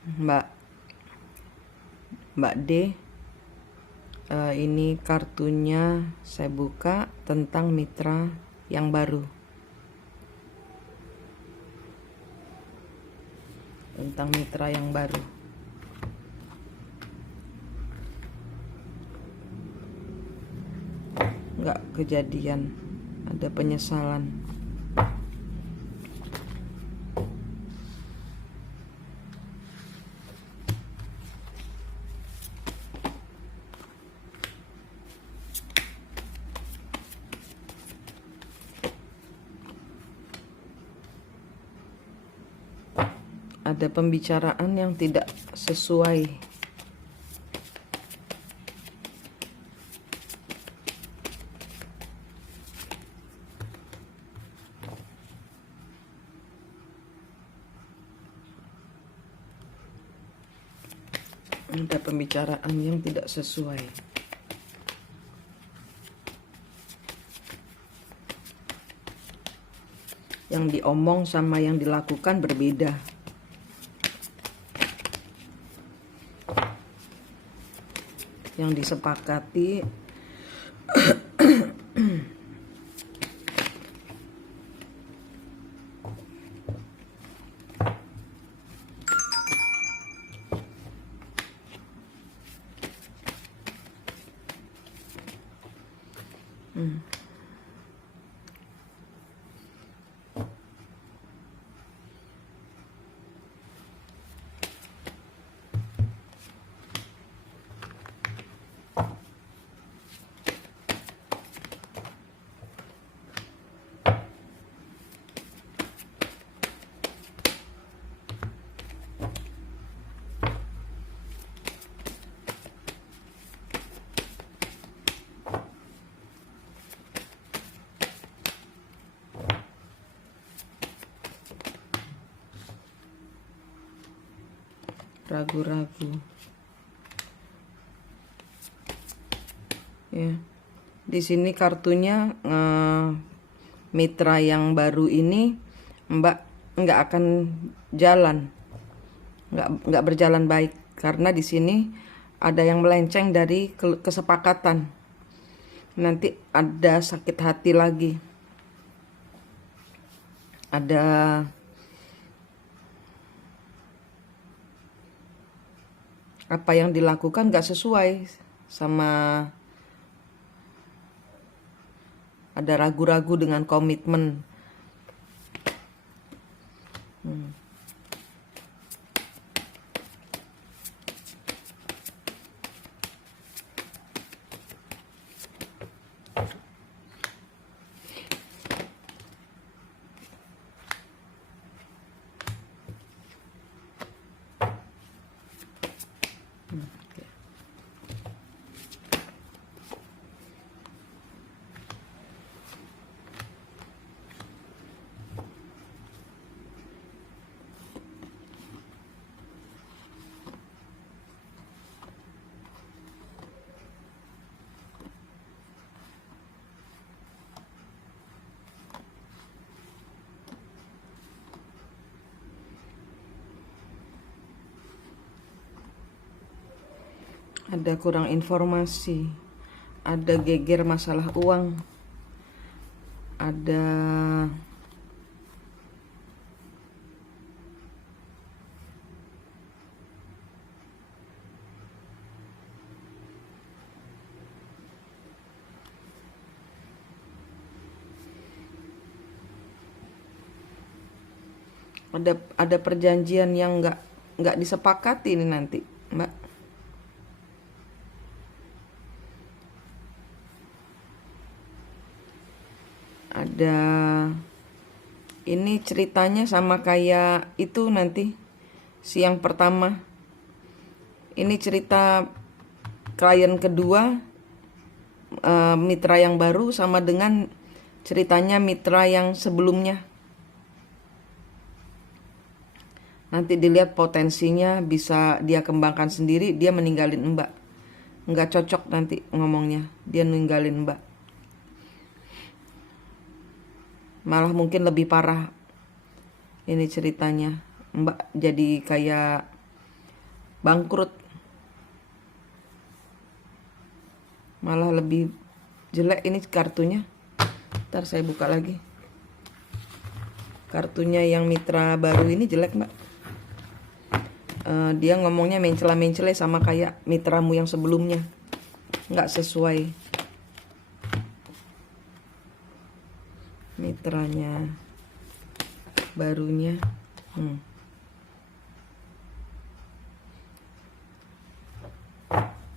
Mbak Mbak D. Ini kartunya saya buka tentang mitra yang baru. Tentang mitra yang baru. Nggak kejadian, ada penyesalan. Ada pembicaraan yang tidak sesuai. Ada pembicaraan yang tidak sesuai. Yang diomong sama yang dilakukan berbeda. Yang disepakati ragu-ragu. Ya. Di sini kartunya mitra yang baru ini Mbak nggak akan jalan. Nggak berjalan baik karena di sini ada yang melenceng dari kesepakatan. Nanti ada sakit hati lagi. Ada apa yang dilakukan gak sesuai sama, ada ragu-ragu dengan komitmen. Ada kurang informasi, ada geger masalah uang, ada ada perjanjian yang nggak disepakati ini nanti, Mbak. Ada ini ceritanya sama kayak itu nanti si yang pertama. Ini cerita klien kedua, mitra yang baru sama dengan ceritanya mitra yang sebelumnya. Nanti dilihat potensinya bisa dia kembangkan sendiri, dia meninggalin Mbak. Nggak cocok nanti ngomongnya, dia ninggalin Mbak. Malah mungkin lebih parah ini ceritanya. Mbak jadi kayak bangkrut. Malah lebih jelek ini kartunya. Ntar saya buka lagi. Kartunya yang mitra baru ini jelek, Mbak. Dia ngomongnya mencela-mencela sama kayak mitramu yang sebelumnya. Nggak sesuai. Mitranya barunya.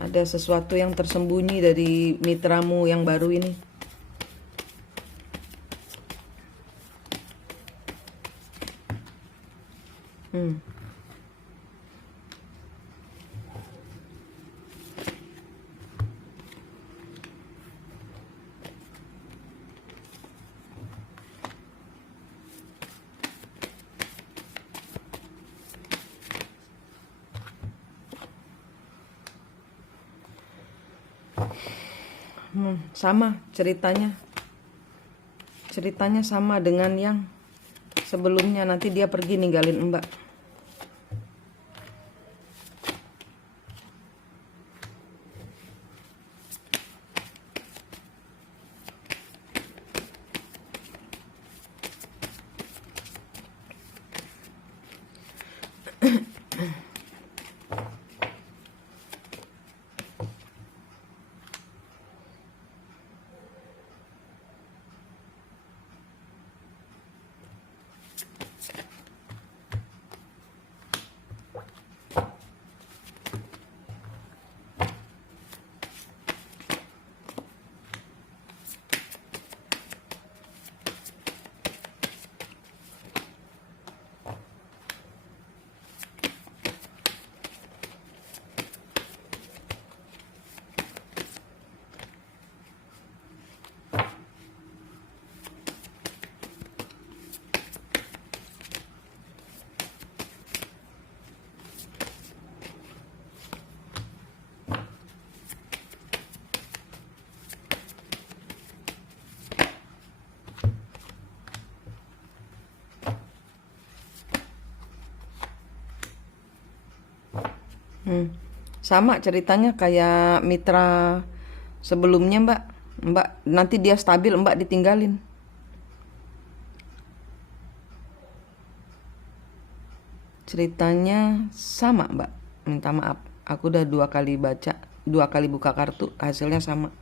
Ada sesuatu yang tersembunyi dari mitramu yang baru ini. Sama ceritanya. Ceritanya sama dengan yang sebelumnya. Nanti dia pergi ninggalin Mbak. Sama ceritanya kayak mitra sebelumnya, Mbak. Mbak nanti dia stabil, Mbak ditinggalin. Ceritanya sama, Mbak. Minta maaf, aku udah 2 kali baca, 2 kali buka kartu, hasilnya sama.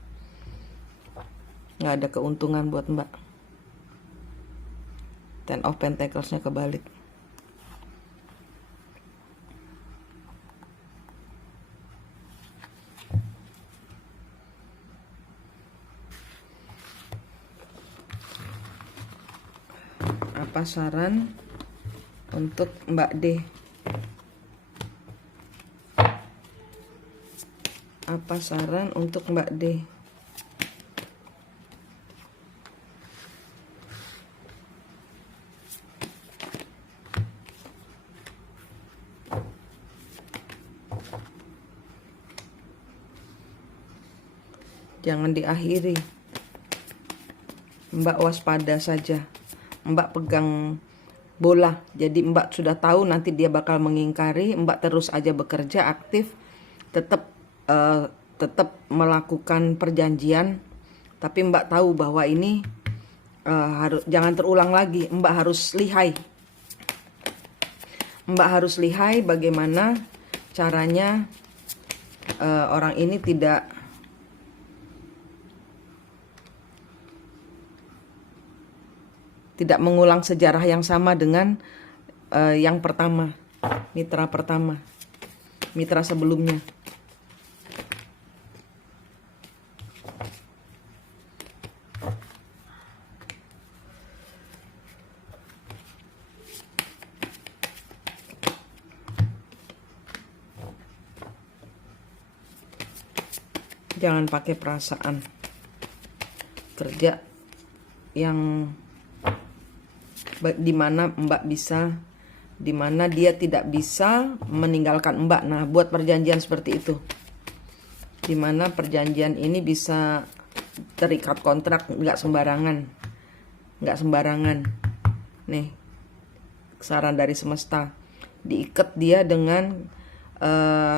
Nggak ada keuntungan buat Mbak. Ten of Pentacles-nya kebalik. Apa saran untuk Mbak D? Apa saran untuk Mbak D? Jangan diakhiri. Mbak waspada saja. Mbak pegang bola. Jadi Mbak sudah tahu nanti dia bakal mengingkari. Mbak terus aja bekerja aktif. Tetap melakukan perjanjian. Tapi Mbak tahu bahwa ini jangan terulang lagi. Mbak harus lihai. Mbak harus lihai bagaimana caranya orang ini tidak mengulang sejarah yang sama dengan yang pertama, mitra pertama, mitra sebelumnya. Jangan pakai perasaan. Kerja yang dimana Mbak bisa, dimana dia tidak bisa meninggalkan Mbak. Nah, buat perjanjian seperti itu, dimana perjanjian ini bisa terikat kontrak, nggak sembarangan, nih saran dari semesta, diikat dia dengan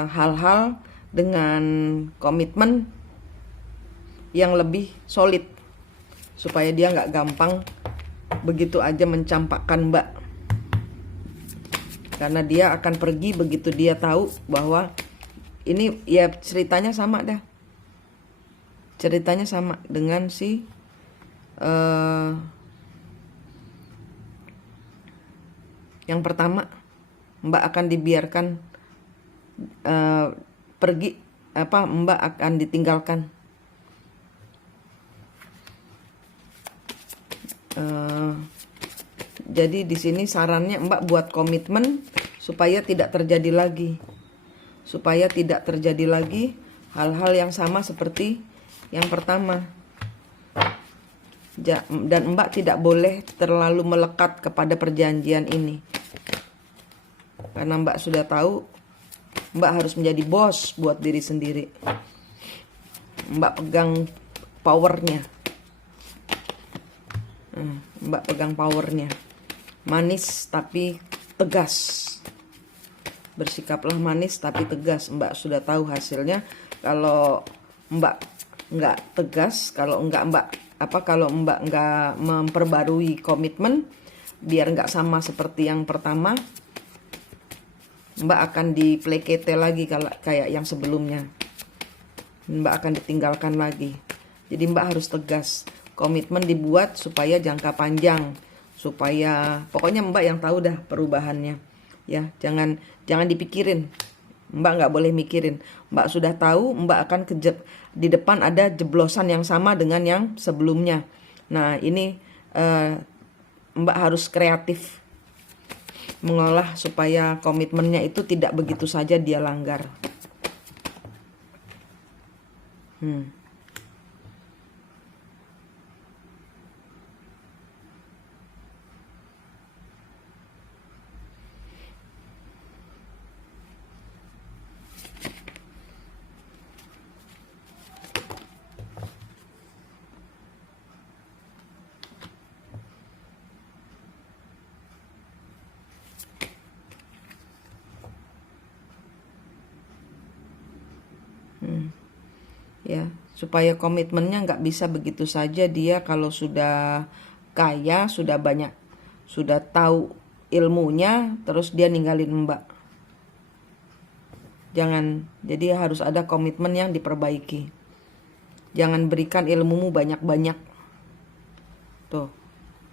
hal-hal dengan komitmen yang lebih solid, supaya dia nggak gampang begitu aja mencampakkan Mbak. Karena dia akan pergi begitu dia tahu bahwa ini ya ceritanya sama dah. Ceritanya sama dengan si yang pertama. Mbak akan dibiarkan pergi, Mbak akan ditinggalkan. Jadi di sini sarannya Mbak buat komitmen supaya tidak terjadi lagi. Supaya tidak terjadi lagi hal-hal yang sama seperti yang pertama. Dan Mbak tidak boleh terlalu melekat kepada perjanjian ini. Karena Mbak sudah tahu Mbak harus menjadi bos buat diri sendiri. Mbak pegang powernya. Mbak pegang powernya. Manis tapi tegas. Bersikaplah manis tapi tegas. Mbak sudah tahu hasilnya. Kalau Mbak nggak tegas, kalau Mbak nggak memperbarui komitmen, biar nggak sama seperti yang pertama, Mbak akan diplekete lagi kayak yang sebelumnya. Mbak akan ditinggalkan lagi. Jadi Mbak harus tegas. Komitmen dibuat supaya jangka panjang, supaya pokoknya Mbak yang tahu dah perubahannya. Ya, jangan dipikirin. Mbak nggak boleh mikirin. Mbak sudah tahu, Mbak akan di depan ada jeblosan yang sama dengan yang sebelumnya. Nah, ini Mbak harus kreatif mengolah supaya komitmennya itu tidak begitu saja dia langgar. Ya, supaya komitmennya nggak bisa begitu saja dia kalau sudah kaya, sudah banyak, sudah tahu ilmunya, terus dia ninggalin Mbak. Jangan, jadi harus ada komitmen yang diperbaiki. Jangan berikan ilmumu banyak-banyak. Tuh,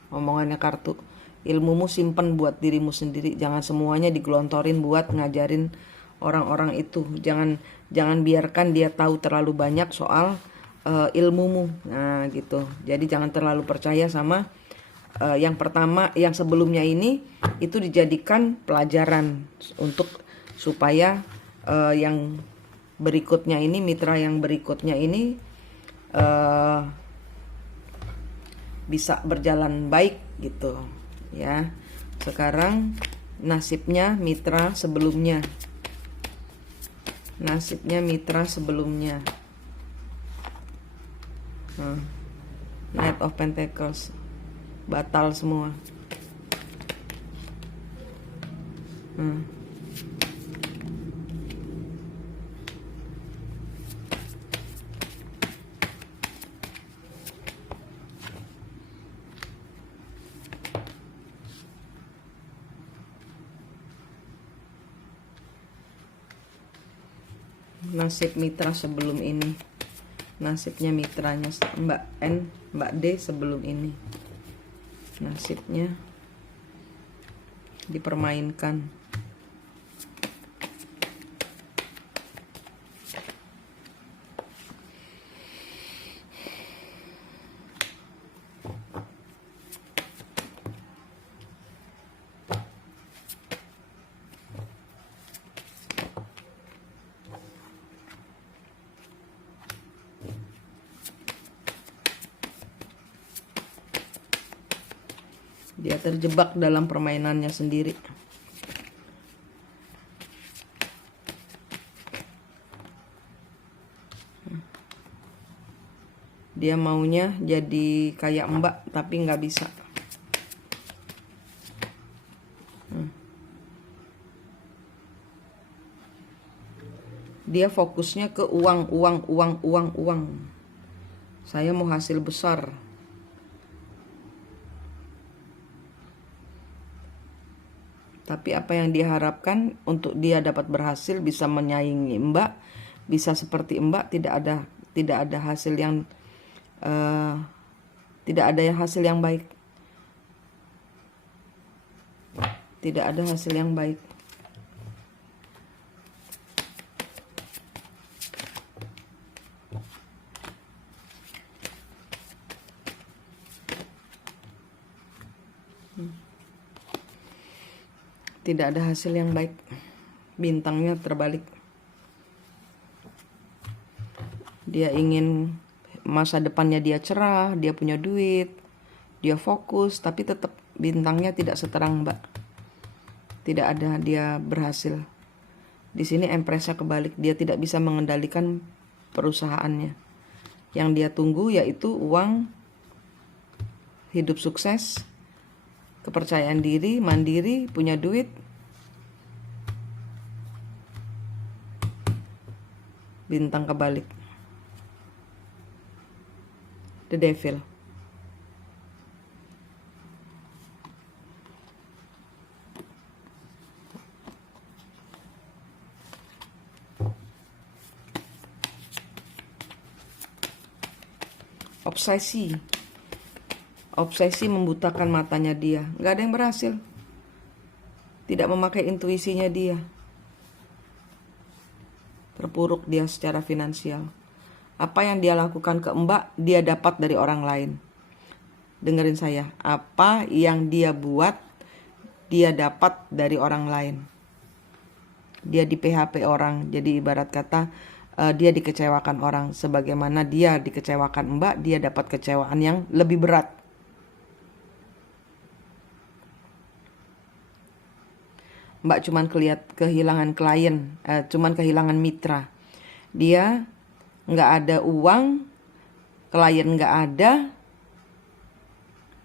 omongannya kartu. Ilmumu simpen buat dirimu sendiri, jangan semuanya digelontorin buat ngajarin orang-orang itu. Jangan biarkan dia tahu terlalu banyak soal ilmumu. Nah, gitu. Jadi jangan terlalu percaya sama yang pertama, yang sebelumnya ini itu dijadikan pelajaran untuk supaya yang berikutnya ini, mitra yang berikutnya ini bisa berjalan baik gitu, ya. Sekarang nasibnya mitra sebelumnya. Nasibnya mitra sebelumnya. Knight of Pentacles. Batal semua. Nasib mitra sebelum ini. Nasibnya mitranya Mbak N, Mbak D sebelum ini. Nasibnya dipermainkan. Dia terjebak dalam permainannya sendiri. Dia maunya jadi kayak Mbak, tapi nggak bisa. Dia fokusnya ke uang, uang, uang, uang, uang. Saya mau hasil besar. Tapi apa yang diharapkan untuk dia dapat berhasil, bisa menyaingi Mbak, bisa seperti Mbak, tidak ada hasil yang tidak ada hasil yang baik. Tidak ada hasil yang baik. Tidak ada hasil yang baik. Bintangnya terbalik. Dia ingin masa depannya dia cerah, dia punya duit, dia fokus, tapi tetap bintangnya tidak seterang Mbak. Tidak ada dia berhasil. Di sini empresnya kebalik, dia tidak bisa mengendalikan perusahaannya. Yang dia tunggu yaitu uang, hidup sukses, kepercayaan diri, mandiri, punya duit. Bintang kebalik. The Devil. Obsesi. Obsesi membutakan matanya dia. Gak ada yang berhasil. Tidak memakai intuisinya dia. Terpuruk dia secara finansial. Apa yang dia lakukan ke Mbak, dia dapat dari orang lain. Dengerin saya. Apa yang dia buat, dia dapat dari orang lain. Dia di PHP orang. Jadi ibarat kata, dia dikecewakan orang. Sebagaimana dia dikecewakan Mbak, dia dapat kecewaan yang lebih berat. Mbak cuman kehilangan klien, cuman kehilangan mitra. Dia nggak ada uang, klien nggak ada,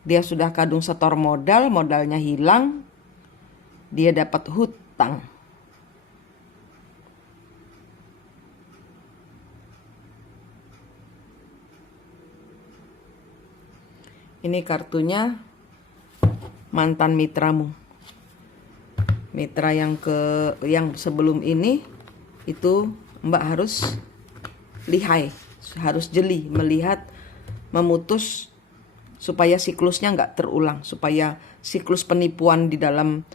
dia sudah kadung setor modal, modalnya hilang, dia dapat hutang. Ini kartunya mantan mitramu. Mitra yang sebelum ini itu Mbak harus lihai, harus jeli melihat, memutus supaya siklusnya nggak terulang, supaya siklus penipuan di dalam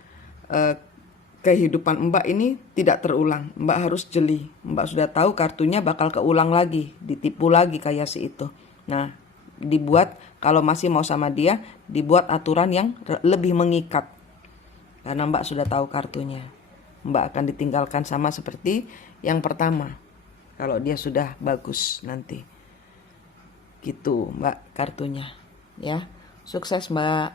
kehidupan Mbak ini tidak terulang. Mbak harus jeli. Mbak sudah tahu kartunya bakal keulang lagi, ditipu lagi kayak si itu. Nah, dibuat kalau masih mau sama dia, dibuat aturan yang lebih mengikat. Karena Mbak sudah tahu kartunya. Mbak akan ditinggalkan sama seperti yang pertama. Kalau dia sudah bagus nanti. Gitu Mbak kartunya. Ya, sukses Mbak.